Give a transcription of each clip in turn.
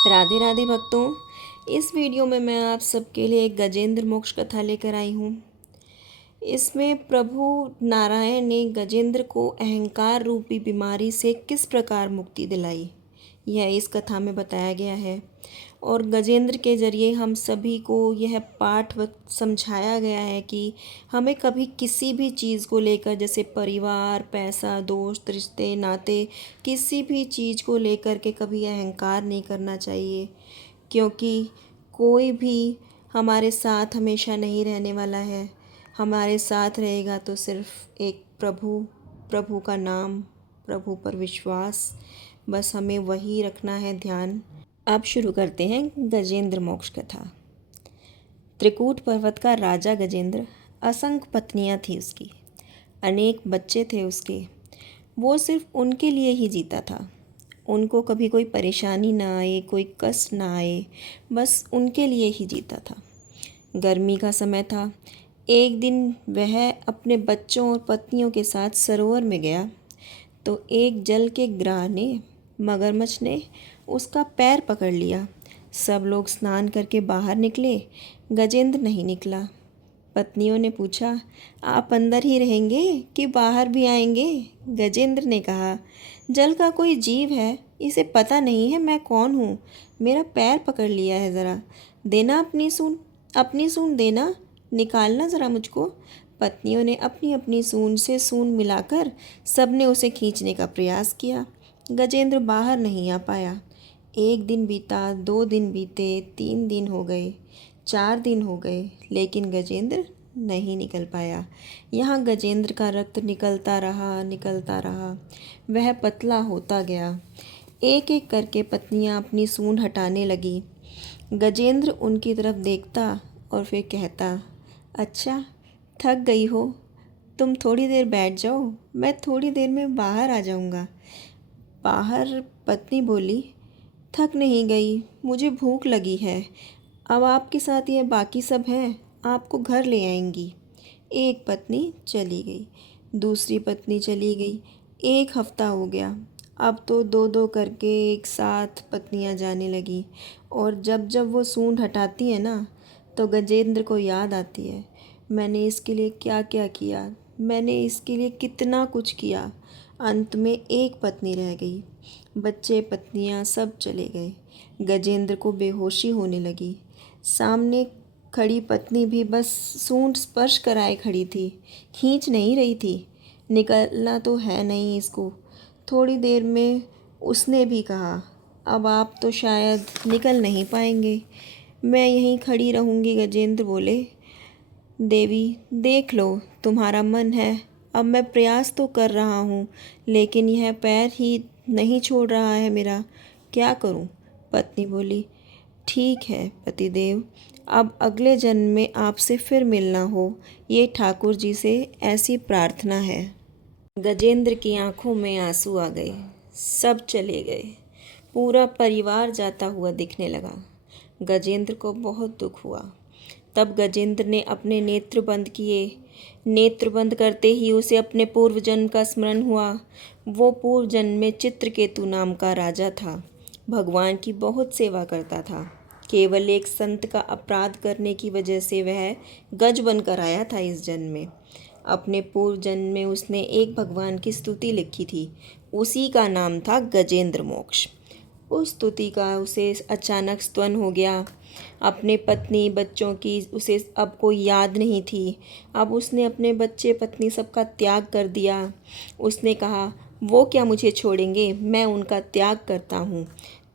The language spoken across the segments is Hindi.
राधे राधे भक्तों। इस वीडियो में मैं आप सबके लिए एक गजेंद्र मोक्ष कथा लेकर आई हूँ। इसमें प्रभु नारायण ने गजेंद्र को अहंकार रूपी बीमारी से किस प्रकार मुक्ति दिलाई, यह इस कथा में बताया गया है। और गजेंद्र के जरिए हम सभी को यह पाठ समझाया गया है कि हमें कभी किसी भी चीज़ को लेकर, जैसे परिवार, पैसा, दोस्त, रिश्ते, नाते, किसी भी चीज़ को लेकर के कभी अहंकार नहीं करना चाहिए, क्योंकि कोई भी हमारे साथ हमेशा नहीं रहने वाला है। हमारे साथ रहेगा तो सिर्फ एक प्रभु का नाम, प्रभु पर विश्वास, बस हमें वही रखना है ध्यान। अब शुरू करते हैं गजेंद्र मोक्ष कथा। त्रिकूट पर्वत का राजा गजेंद्र, असंख्य पत्नियां थी उसकी, अनेक बच्चे थे उसके। वो सिर्फ उनके लिए ही जीता था। उनको कभी कोई परेशानी ना आए, कोई कष्ट ना आए, बस उनके लिए ही जीता था। गर्मी का समय था। एक दिन वह अपने बच्चों और पत्नियों के साथ सरोवर में गया तो एक जल के ग्राह ने, मगरमच्छ ने उसका पैर पकड़ लिया। सब लोग स्नान करके बाहर निकले, गजेंद्र नहीं निकला। पत्नियों ने पूछा, आप अंदर ही रहेंगे कि बाहर भी आएंगे? गजेंद्र ने कहा, जल का कोई जीव है, इसे पता नहीं है मैं कौन हूँ। मेरा पैर पकड़ लिया है, ज़रा देना अपनी सूंड देना, निकालना ज़रा मुझको। पत्नियों ने अपनी अपनी सूंड से सूंड मिलाकर सबने उसे खींचने का प्रयास किया। गजेंद्र बाहर नहीं आ पाया। एक दिन बीता, 2 दिन बीते, 3 दिन हो गए, 4 दिन हो गए, लेकिन गजेंद्र नहीं निकल पाया। यहाँ गजेंद्र का रक्त निकलता रहा। वह पतला होता गया। एक एक करके पत्नियाँ अपनी सूंड हटाने लगी। गजेंद्र उनकी तरफ देखता और फिर कहता, अच्छा, थक गई हो, तुम थोड़ी देर बैठ जाओ, मैं थोड़ी देर में बाहर आ जाऊँगा। बाहर पत्नी बोली, थक नहीं गई, मुझे भूख लगी है। अब आपके साथ यह बाकी सब हैं, आपको घर ले आएंगी। एक पत्नी चली गई, दूसरी पत्नी चली गई। 1 हफ्ता हो गया। अब तो 2-2 करके एक साथ पत्नियां जाने लगी। और जब जब वो सूंड हटाती है ना, तो गजेंद्र को याद आती है, मैंने इसके लिए क्या क्या किया, मैंने इसके लिए कितना कुछ किया। अंत में एक पत्नी रह गई। बच्चे, पत्नियां सब चले गए। गजेंद्र को बेहोशी होने लगी। सामने खड़ी पत्नी भी बस सूंड स्पर्श कराए खड़ी थी, खींच नहीं रही थी। निकलना तो है नहीं इसको। थोड़ी देर में उसने भी कहा, अब आप तो शायद निकल नहीं पाएंगे, मैं यहीं खड़ी रहूँगी। गजेंद्र बोले, देवी देख लो, तुम्हारा मन है, अब मैं प्रयास तो कर रहा हूँ, लेकिन यह पैर ही नहीं छोड़ रहा है मेरा, क्या करूँ? पत्नी बोली, ठीक है पतिदेव, अब अगले जन्म में आपसे फिर मिलना हो, ये ठाकुर जी से ऐसी प्रार्थना है। गजेंद्र की आंखों में आंसू आ गए। सब चले गए। पूरा परिवार जाता हुआ दिखने लगा। गजेंद्र को बहुत दुख हुआ। तब गजेंद्र ने अपने नेत्र बंद किए। नेत्र बंद करते ही उसे अपने पूर्व जन्म का स्मरण हुआ। वो पूर्व जन्म में चित्रकेतु नाम का राजा था। भगवान की बहुत सेवा करता था। केवल एक संत का अपराध करने की वजह से वह गज बनकर आया था इस जन्म में। अपने पूर्व जन्म में उसने एक भगवान की स्तुति लिखी थी, उसी का नाम था गजेंद्र मोक्ष। उस स्तुति का उसे अचानक स्तवन हो गया। अपने पत्नी बच्चों की उसे अब कोई याद नहीं थी। अब उसने अपने बच्चे, पत्नी सबका त्याग कर दिया। उसने कहा, वो क्या मुझे छोड़ेंगे, मैं उनका त्याग करता हूँ।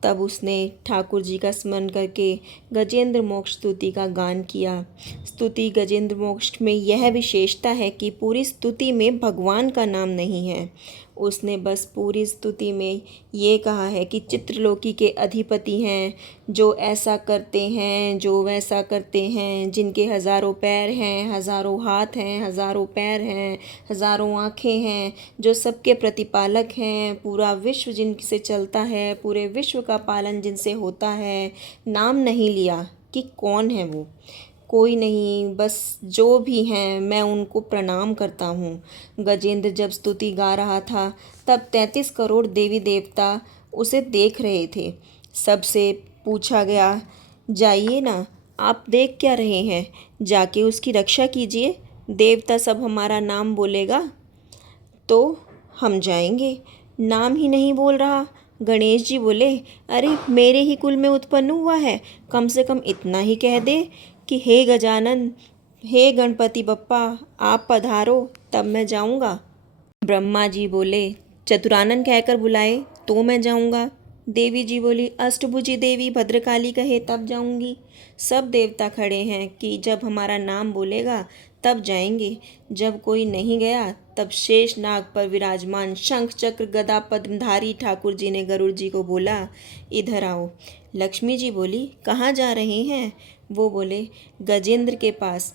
तब उसने ठाकुर जी का स्मरण करके गजेंद्र मोक्ष स्तुति का गान किया। स्तुति गजेंद्र मोक्ष में यह विशेषता है कि पूरी स्तुति में भगवान का नाम नहीं है। उसने बस पूरी स्तुति में ये कहा है कि चित्रलोकी के अधिपति हैं, जो ऐसा करते हैं, जो वैसा करते हैं, जिनके हज़ारों पैर हैं, हज़ारों हाथ हैं, हज़ारों पैर हैं, हज़ारों आँखें हैं, जो सबके प्रतिपालक हैं, पूरा विश्व जिनसे चलता है, पूरे विश्व का पालन जिनसे होता है। नाम नहीं लिया कि कौन है वो, कोई नहीं, बस जो भी हैं मैं उनको प्रणाम करता हूँ। गजेंद्र जब स्तुति गा रहा था तब 33 करोड़ देवी देवता उसे देख रहे थे। सबसे पूछा गया, जाइए ना, आप देख क्या रहे हैं, जाके उसकी रक्षा कीजिए। देवता सब हमारा नाम बोलेगा तो हम जाएंगे। नाम ही नहीं बोल रहा। गणेश जी बोले, अरे मेरे ही कुल में उत्पन्न हुआ है, कम से कम इतना ही कह दे कि हे गजानन, हे गणपति बप्पा, आप पधारो, तब मैं जाऊंगा। ब्रह्मा जी बोले, चतुरानन कहकर बुलाए तो मैं जाऊंगा। देवी जी बोली, अष्टभुजी देवी भद्रकाली कहे तब जाऊंगी। सब देवता खड़े हैं कि जब हमारा नाम बोलेगा तब जाएंगे। जब कोई नहीं गया तब शेष नाग पर विराजमान शंख चक्र गदा पद्मधारी ठाकुर जी ने गरुड़ जी को बोला, इधर आओ। लक्ष्मी जी बोली, कहाँ जा रहे हैं? वो बोले, गजेंद्र के पास।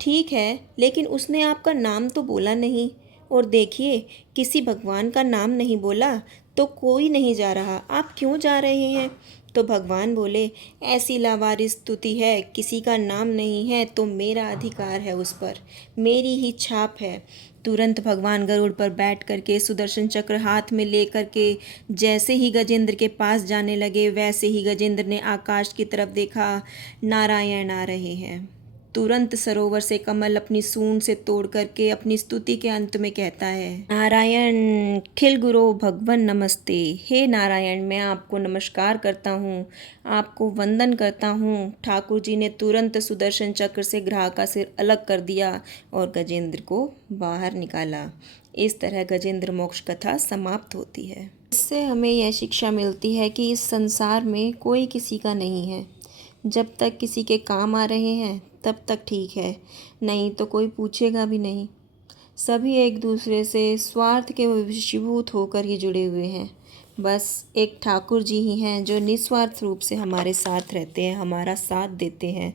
ठीक है, लेकिन उसने आपका नाम तो बोला नहीं। और देखिए, किसी भगवान का नाम नहीं बोला तो कोई नहीं जा रहा, आप क्यों जा रहे हैं? तो भगवान बोले, ऐसी लावारिस स्तुति है, किसी का नाम नहीं है तो मेरा अधिकार है उस पर, मेरी ही छाप है। तुरंत भगवान गरुड़ पर बैठ करके सुदर्शन चक्र हाथ में ले करके जैसे ही गजेंद्र के पास जाने लगे, वैसे ही गजेंद्र ने आकाश की तरफ देखा, नारायण आ रहे हैं। तुरंत सरोवर से कमल अपनी सूंड से तोड़ करके अपनी स्तुति के अंत में कहता है, नारायण खिल गुरो भगवन नमस्ते। हे नारायण, मैं आपको नमस्कार करता हूँ, आपको वंदन करता हूँ। ठाकुर जी ने तुरंत सुदर्शन चक्र से ग्राह का सिर अलग कर दिया और गजेंद्र को बाहर निकाला। इस तरह गजेंद्र मोक्ष कथा समाप्त होती है। इससे हमें यह शिक्षा मिलती है कि इस संसार में कोई किसी का नहीं है। जब तक किसी के काम आ रहे हैं तब तक ठीक है, नहीं तो कोई पूछेगा भी नहीं। सभी एक दूसरे से स्वार्थ के वशीभूत होकर ही जुड़े हुए हैं। बस एक ठाकुर जी ही हैं जो निस्वार्थ रूप से हमारे साथ रहते हैं, हमारा साथ देते हैं।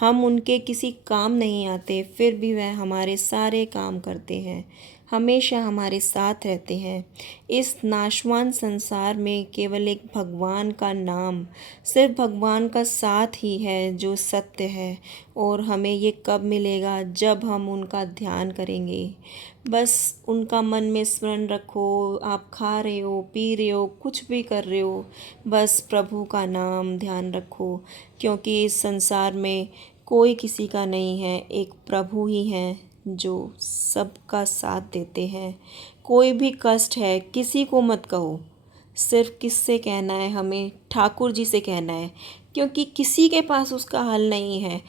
हम उनके किसी काम नहीं आते, फिर भी वह हमारे सारे काम करते हैं, हमेशा हमारे साथ रहते हैं। इस नाशवान संसार में केवल एक भगवान का नाम, सिर्फ भगवान का साथ ही है जो सत्य है। और हमें ये कब मिलेगा? जब हम उनका ध्यान करेंगे। बस उनका मन में स्मरण रखो, आप खा रहे हो, पी रहे हो, कुछ भी कर रहे हो, बस प्रभु का नाम ध्यान रखो, क्योंकि इस संसार में कोई किसी का नहीं है, एक प्रभु ही हैं जो सबका साथ देते हैं। कोई भी कष्ट है किसी को मत कहो, सिर्फ किससे कहना है? हमें ठाकुर जी से कहना है, क्योंकि किसी के पास उसका हल नहीं है।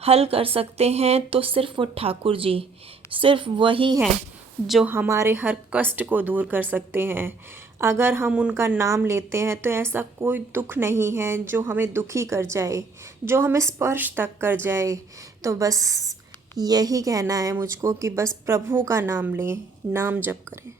हल कर सकते हैं तो सिर्फ वो ठाकुर जी, सिर्फ वही हैं जो हमारे हर कष्ट को दूर कर सकते हैं। अगर हम उनका नाम लेते हैं तो ऐसा कोई दुख नहीं है जो हमें दुखी कर जाए, जो हमें स्पर्श तक कर जाए। तो बस यही कहना है मुझको कि बस प्रभु का नाम लें, नाम जप करें।